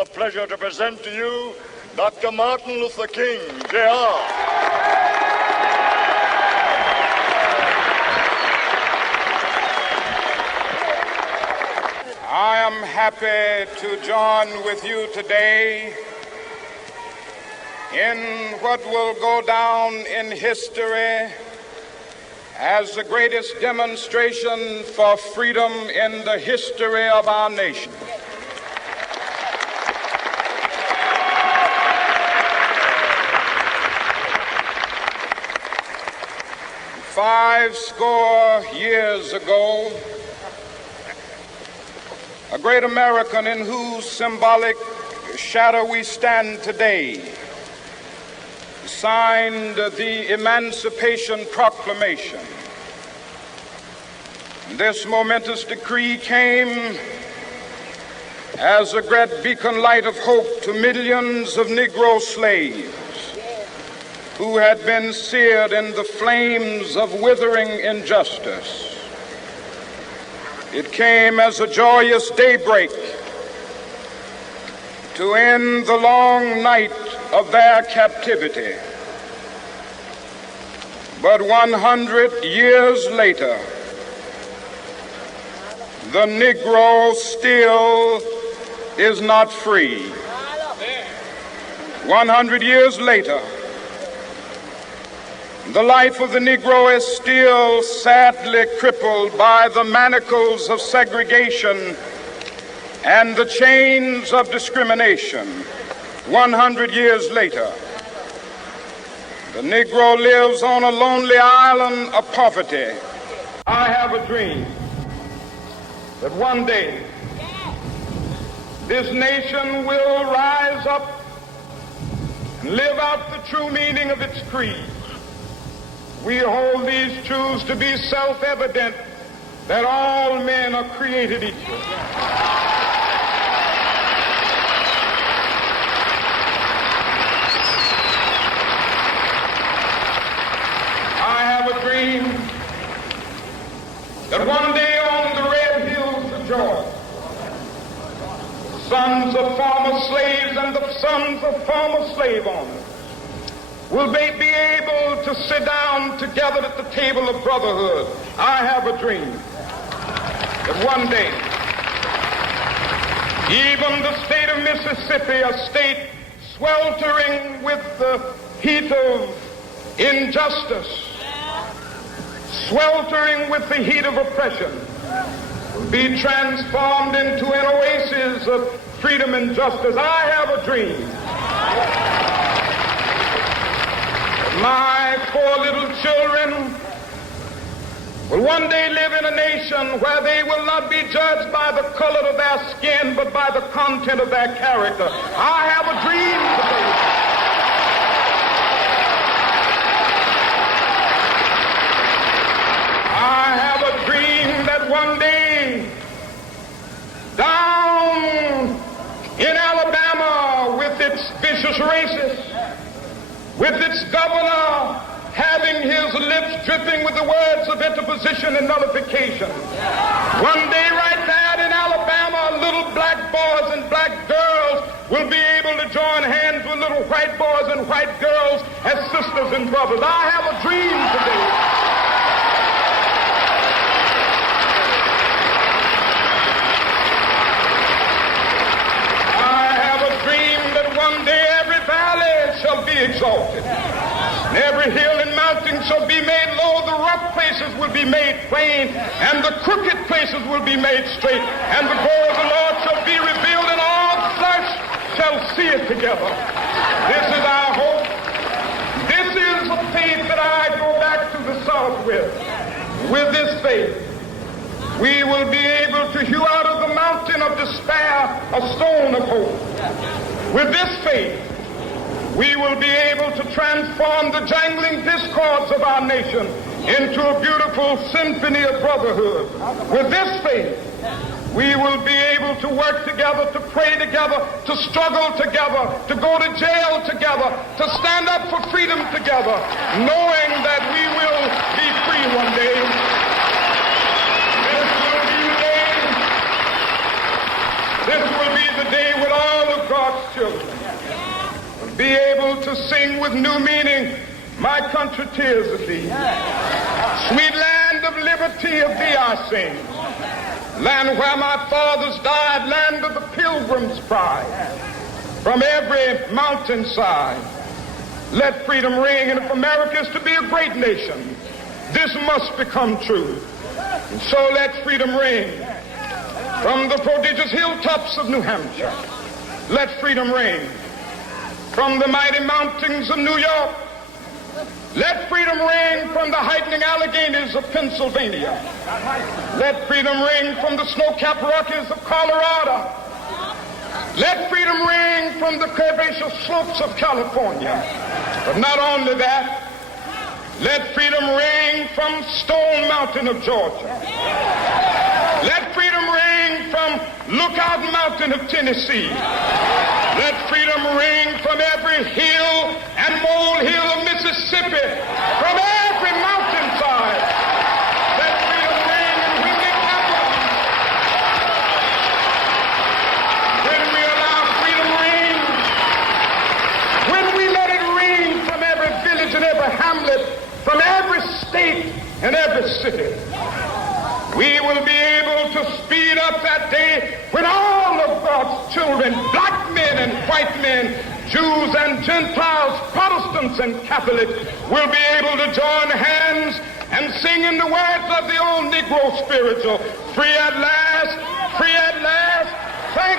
the pleasure to present to you Dr. Martin Luther King, Jr. I am happy to join with you today in what will go down in history as the greatest demonstration for freedom in the history of our nation. Five score years ago, a great American in whose symbolic shadow we stand today signed the Emancipation Proclamation. This momentous decree came as a great beacon light of hope to millions of Negro slaves who had been seared in the flames of withering injustice. It came as a joyous daybreak to end the long night of their captivity. But 100 years later, the Negro still is not free. 100 years later, the life of the Negro is still sadly crippled by the manacles of segregation and the chains of discrimination. 100 years later, the Negro lives on a lonely island of poverty. I have a dream that one day this nation will rise up and live out the true meaning of its creed. We hold these truths to be self-evident, that all men are created equal. I have a dream that one day on the red hills of Georgia, sons of former slaves and the sons of former slave owners will they be able to sit down together at the table of brotherhood. I have a dream that one day, even the state of Mississippi, a state sweltering with the heat of injustice, sweltering with the heat of oppression, will be transformed into an oasis of freedom and justice. I have a dream. My four little children will one day live in a nation where they will not be judged by the color of their skin, but by the content of their character. I have a dream today. I have a dream that one day, down in Alabama with its vicious racists, with its governor having his lips dripping with the words of interposition and nullification. One day right there in Alabama, little black boys and black girls will be able to join hands with little white boys and white girls as sisters and brothers. I have a dream today. I have a dream that one day every valley shall be exalted, and every hill and mountain shall be made low. The rough places will be made plain, and the crooked places will be made straight, and the glory of the Lord shall be revealed, and all flesh shall see it together. This is our hope. This is the faith that I go back to the South with. With this faith, we will be able to hew out of the mountain of despair a stone of hope. With this faith, we will be able to transform the jangling discords of our nation into a beautiful symphony of brotherhood. With this faith, we will be able to work together, to pray together, to struggle together, to go to jail together, to stand up for freedom together, knowing that we will be free one day. This will be the day when all of God children will be able to sing with new meaning, my country, tears of thee. Sweet land of liberty, of thee I sing. Land where my fathers died, land of the pilgrim's pride. From every mountainside, let freedom ring. And if America is to be a great nation, this must become true. And so let freedom ring. From the prodigious hilltops of New Hampshire, let freedom ring. From the mighty mountains of New York, let freedom ring. From the heightening Alleghenies of Pennsylvania, let freedom ring. From the snow-capped Rockies of Colorado, let freedom ring. From the curvaceous slopes of California. But not only that, let freedom ring from Stone Mountain of Georgia. Let freedom ring from Lookout Mountain of Tennessee. Let freedom ring from every hill and molehill of Mississippi, from every mountainside. Let freedom ring, and when it happens, when we allow freedom ring, when we let it ring from every village and every hamlet, from every state and every city, we will be able to speed up that day when all of God's children, black men and white men, Jews and Gentiles, Protestants and Catholics, will be able to join hands and sing in the words of the old Negro spiritual, free at last, thank